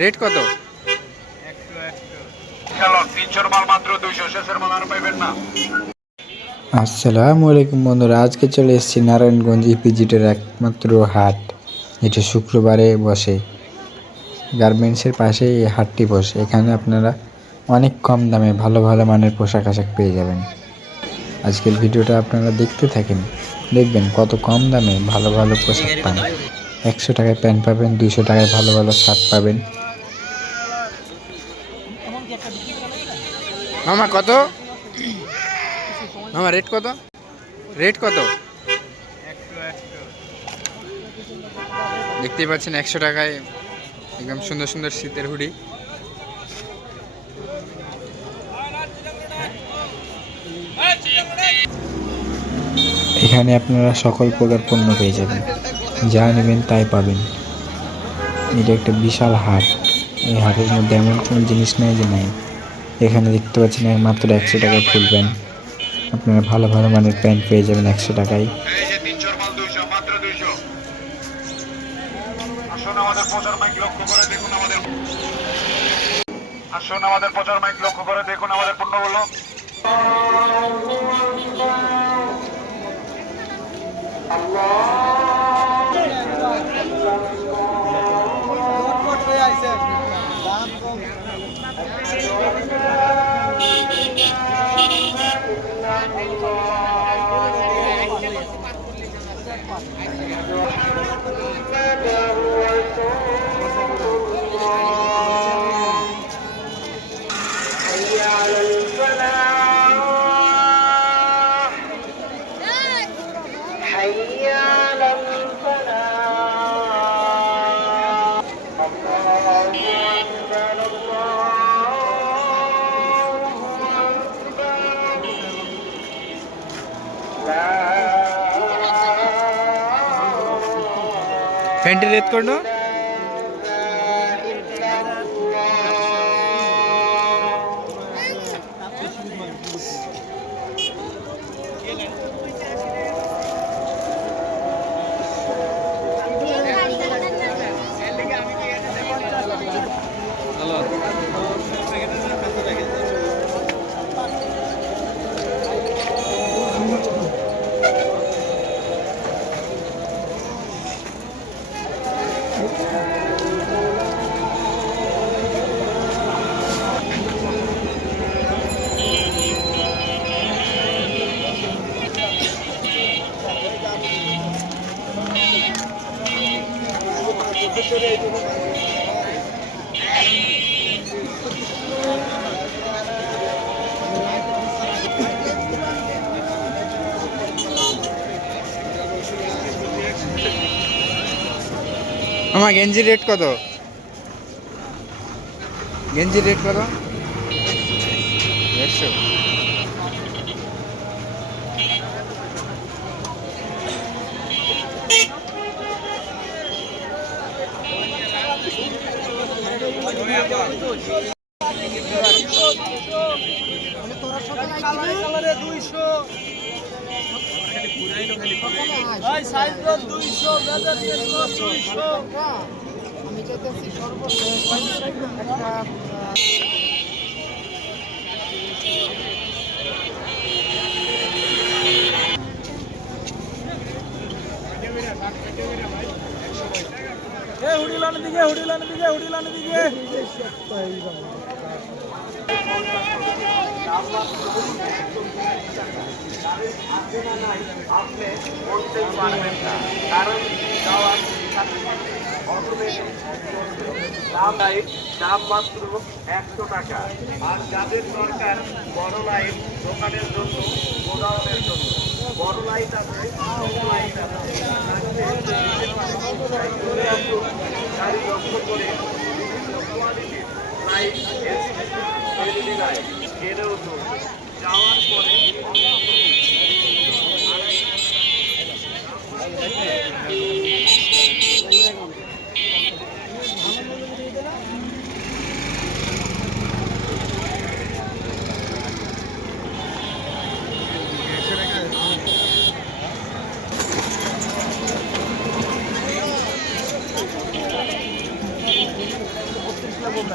Rate কত? আসসালামু আলাইকুম বন্ধুরা, আজকে চলে এসেছি নারায়ণগঞ্জ ইপিজেডের একমাত্র হাট, যেটি শুক্রবারে বসে। গার্মেন্টসের পাশে এই হাটটি বসে। এখানে আপনারা অনেক কম দামে ভালো ভালো মানের পোশাক আশাক পেয়ে যাবেন। আজকের ভিডিওটা আপনারা দেখতে থাকেন, দেখবেন কত কম দামে ভালো ভালো পোশাক পান। 100 টাকায় প্যান্ট পাবেন, 200 টাকায় ভালো ভালো শার্ট পাবেন। মামা কত? মামা রেট কত? রেট কত? দেখতেই পাচ্ছেন 100 টাকায় একদম সুন্দর সুন্দর শীতের হুডি। এখানে আপনারা সকল প্রকার পণ্য পেয়ে যাবেন, যা নেবেন তাই পাবেন। এটা একটা বিশাল হাট। এই হাটের মধ্যে এমন কোনো জিনিস নেই যে নাই। এখানে দেখতে পাচ্ছেন মাত্র 100 টাকায় ফুল প্যান্ট। আপনারা ভালো ভালো মানের প্যান্ট পেয়ে যাবেন 100 টাকায়। আসুন আমাদের প্রচার মাইক লক্ষ্য করে দেখুন আমাদের পণ্যগুলো। প্যান্টের রেট কত? আমার গেঞ্জির রেট কত? গেঞ্জির রেট কত? 150। আমি চাইতেছি সর্বশেষ একটা হুডিলানের দিকে আপনি বলতেই পারবেন না, কারণ যাওয়ার দাম মাত্র 100 টাকা। আর যাদের দরকার বড় লাইট দোকানের জন্য, গোডাউনের জন্য, বড় লাইট আছে, ছোট লাইট আছে, গাড়ি লক্ষ্য করে বিভিন্ন কোয়ালিটির লাইট, এলইডি লাইট কেনেও চলবে। যাওয়ার পরে খালি